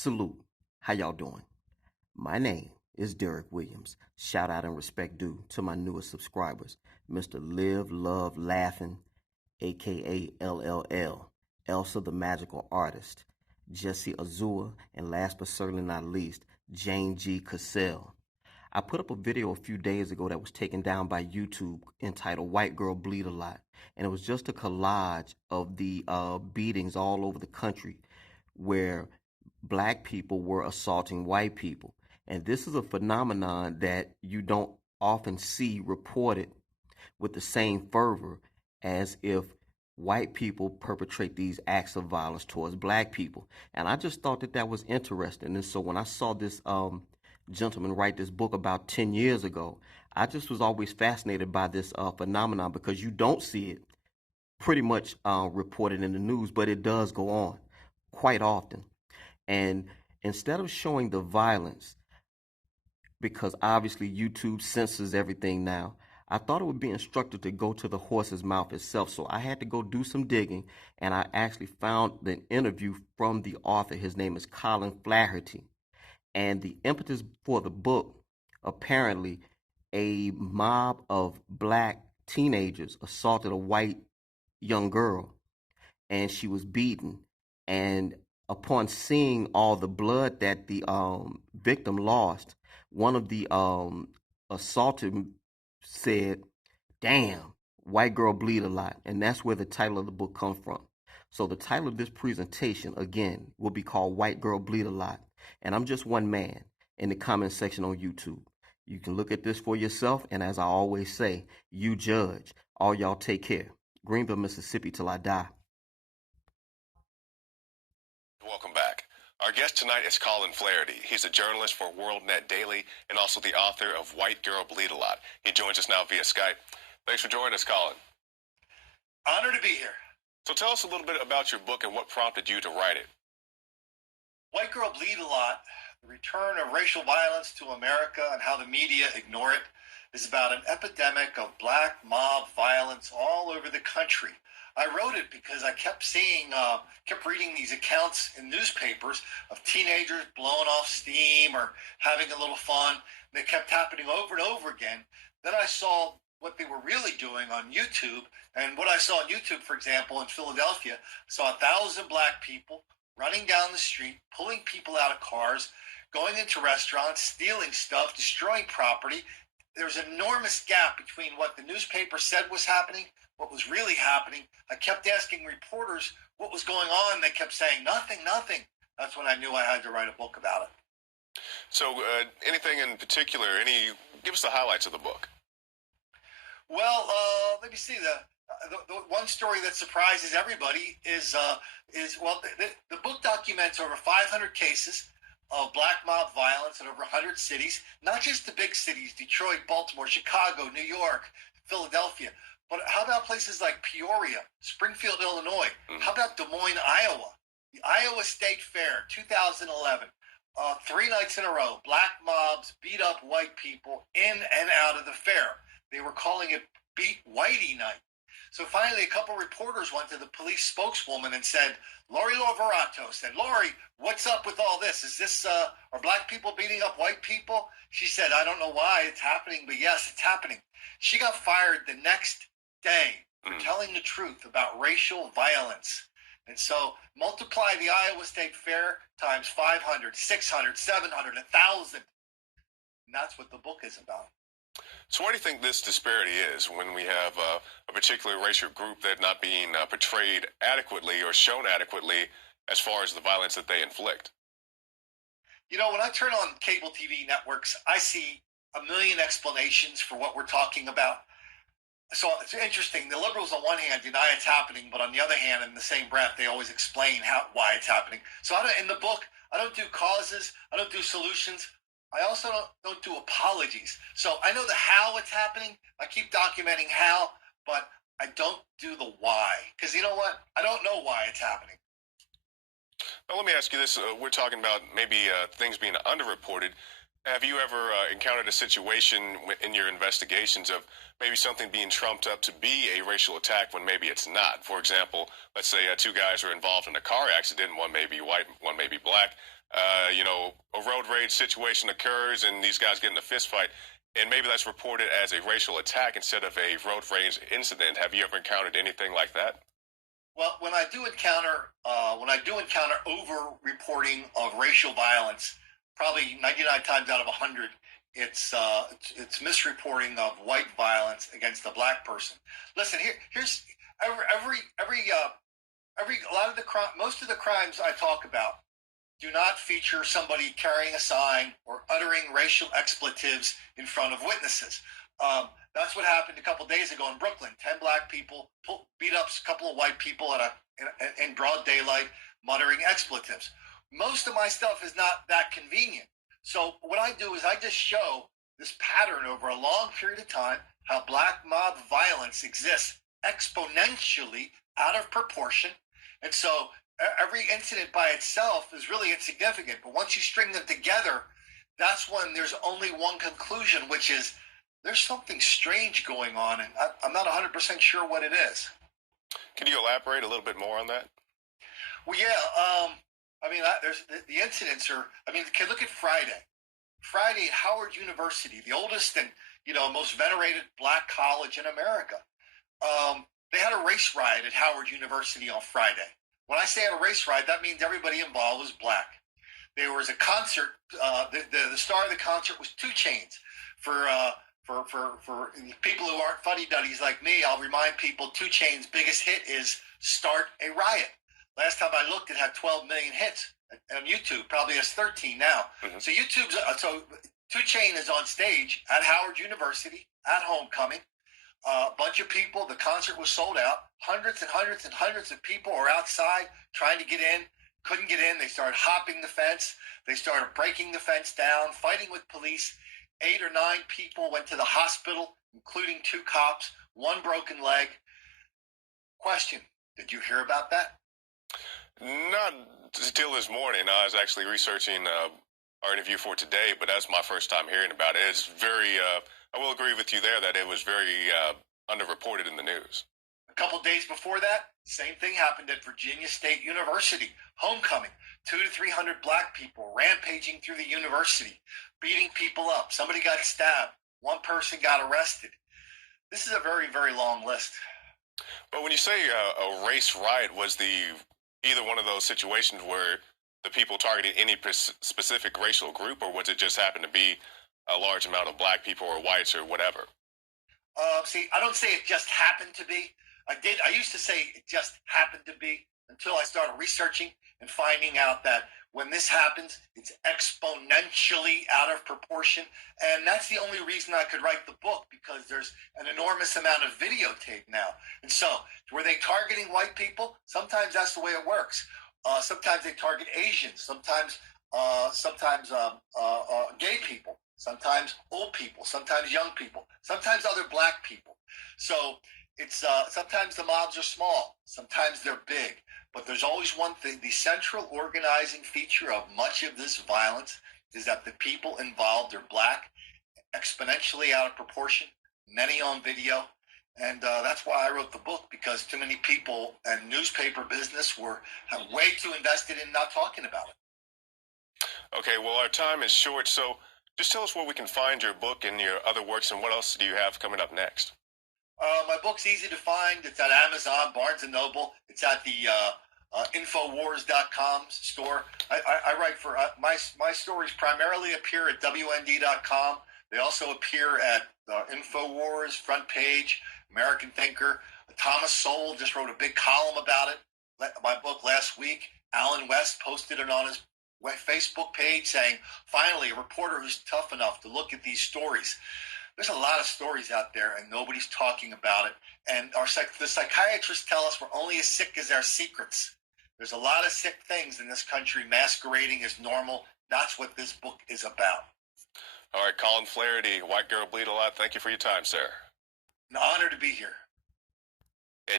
Salute. How y'all doing? My name is DerrickCWilliams. Shout out and respect due to my newest subscribers, Mr. Live, Love, Laughing, aka LLL, Elsa the Magical Artist, Jesse Azua, and last but certainly not least, Jane G. Cassell. I put up a video a few days ago that was taken down by YouTube entitled White Girl Bleed a Lot, and it was just a collage of the beatings all over the country where black people were assaulting white people. And this is a phenomenon that you don't often see reported with the same fervor as if white people perpetrate these acts of violence towards black people. And I just thought that that was interesting. And so when I saw this gentleman write this book about 10 years ago, I just was always fascinated by this phenomenon because you don't see it pretty much reported in the news, but it does go on quite often. And instead of showing the violence, because obviously YouTube censors everything now, I thought it would be instructive to go to the horse's mouth itself. So I had to go do some digging, and I actually found an interview from the author. His name is Colin Flaherty. And the impetus for the book, apparently, a mob of black teenagers assaulted a white young girl, and she was beaten. And upon seeing all the blood that the victim lost, one of the assaulted said, "Damn, white girl bleed a lot." And that's where the title of the book comes from. So the title of this presentation, again, will be called White Girl Bleed a Lot. And I'm just one man in the comment section on YouTube. You can look at this for yourself, and as I always say, you judge. All y'all take care. Greenville, Mississippi till I die. Welcome back. Our guest tonight is Colin Flaherty. He's a journalist for WorldNet Daily and also the author of White Girl Bleed a Lot. He joins us now via Skype. Thanks for joining us, Colin. Honored to be here. So tell us a little bit about your book and what prompted you to write it. White Girl Bleed a Lot, the return of racial violence to America and how the media ignore it, is about an epidemic of black mob violence all over the country. I wrote it because I kept reading these accounts in newspapers of teenagers blowing off steam or having a little fun. They kept happening over and over again. Then I saw what they were really doing on YouTube. And what I saw on YouTube, for example, in Philadelphia, I saw 1,000 black people running down the street, pulling people out of cars, going into restaurants, stealing stuff, destroying property. There's an enormous gap between what the newspaper said was happening, what was really happening. I kept asking reporters what was going on. They kept saying, nothing, nothing. That's when I knew I had to write a book about it. So anything in particular, give us the highlights of the book. Well, let me see. The one story that surprises everybody is the book documents over 500 cases of black mob violence in over 100 cities, not just the big cities, Detroit, Baltimore, Chicago, New York, Philadelphia, but how about places like Peoria, Springfield, Illinois? How about Des Moines, Iowa? The Iowa State Fair, 2011. 3 nights in a row, black mobs beat up white people in and out of the fair. They were calling it Beat Whitey Night. So finally, a couple reporters went to the police spokeswoman and said, Lori Lovato said, "Lori, what's up with all this? Is this, are black people beating up white people?" She said, "I don't know why it's happening, but yes, it's happening." She got fired the next day for telling the truth about racial violence. And so multiply the Iowa State Fair times 500, 600, 700, 1,000. And that's what the book is about. So why do you think this disparity is when we have a particular racial group that not being portrayed adequately or shown adequately as far as the violence that they inflict? You know, when I turn on cable TV networks, I see a million explanations for what we're talking about. So it's interesting. The liberals on one hand deny it's happening, but on the other hand, in the same breath, they always explain why it's happening. So in the book, I don't do causes. I don't do solutions. I also don't do apologies. So I know the how it's happening. I keep documenting how, but I don't do the why. Because you know what? I don't know why it's happening. Now, let me ask you this. We're talking about maybe things being underreported. Have you ever encountered a situation in your investigations of maybe something being trumped up to be a racial attack when maybe it's not? For example, let's say two guys are involved in a car accident, one may be white, one may be black. A road rage situation occurs and these guys get in a fist fight, and maybe that's reported as a racial attack instead of a road rage incident. Have you ever encountered anything like that? Well, when I do encounter over-reporting of racial violence, probably 99 times out of 100, it's misreporting of white violence against a black person. Listen, here's a lot of the most of the crimes I talk about do not feature somebody carrying a sign or uttering racial expletives in front of witnesses. That's what happened a couple days ago in Brooklyn. 10 black people beat up a couple of white people in broad daylight, muttering expletives. Most of my stuff is not that convenient. So what I do is I just show this pattern over a long period of time, how black mob violence exists exponentially out of proportion. And so every incident by itself is really insignificant. But once you string them together, that's when there's only one conclusion, which is there's something strange going on, and I'm not 100% sure what it is. Can you elaborate a little bit more on that? Well, yeah. There's the incidents are. Look at Friday. Friday at Howard University, the oldest and most venerated black college in America. They had a race riot at Howard University on Friday. When I say a race riot, that means everybody involved was black. There was a concert. The star of the concert was 2 Chainz. For people who aren't fuddy-duddies like me, I'll remind people 2 Chainz' biggest hit is "Start a Riot." Last time I looked, it had 12 million hits on YouTube. Probably has 13 now. Mm-hmm. So 2 Chainz is on stage at Howard University at homecoming. A bunch of people. The concert was sold out. Hundreds and hundreds and hundreds of people were outside trying to get in. Couldn't get in. They started hopping the fence. They started breaking the fence down, fighting with police. 8 or 9 people went to the hospital, including 2 cops, 1 broken leg. Question, did you hear about that? Not until this morning. I was actually researching our interview for today, but that's my first time hearing about it. It's very, I will agree with you there that it was very underreported in the news. A couple days before that, same thing happened at Virginia State University. Homecoming, 200 to 300 black people rampaging through the university, beating people up. Somebody got stabbed. 1 person got arrested. This is a very, very long list. But when you say a race riot, was either one of those situations where the people targeted any specific racial group, or was it just happen to be a large amount of black people or whites or whatever? I don't say it just happened to be. I used to say it just happened to be until I started researching and finding out that when this happens, it's exponentially out of proportion. And that's the only reason I could write the book, because there's an enormous amount of videotape now. And so, were they targeting white people? Sometimes that's the way it works. Sometimes they target Asians. Sometimes gay people. Sometimes old people. Sometimes young people. Sometimes other black people. So it's sometimes the mobs are small. Sometimes they're big. But there's always one thing. The central organizing feature of much of this violence is that the people involved are black, exponentially out of proportion, many on video. And that's why I wrote the book, because too many people and newspaper business were way too invested in not talking about it. Okay, well, our time is short, so just tell us where we can find your book and your other works, and what else do you have coming up next? My book's easy to find. It's at Amazon, Barnes & Noble. It's at the Infowars.com store. I write for my stories primarily appear at WND.com. They also appear at Infowars, Front Page, American Thinker. Thomas Sowell just wrote a big column about it. My book last week. Alan West posted it on his Facebook page saying, finally, a reporter who's tough enough to look at these stories. There's a lot of stories out there, and nobody's talking about it. And the psychiatrists tell us we're only as sick as our secrets. There's a lot of sick things in this country masquerading as normal. That's what this book is about. All right, Colin Flaherty, White Girl Bleed a Lot. Thank you for your time, sir. An honor to be here.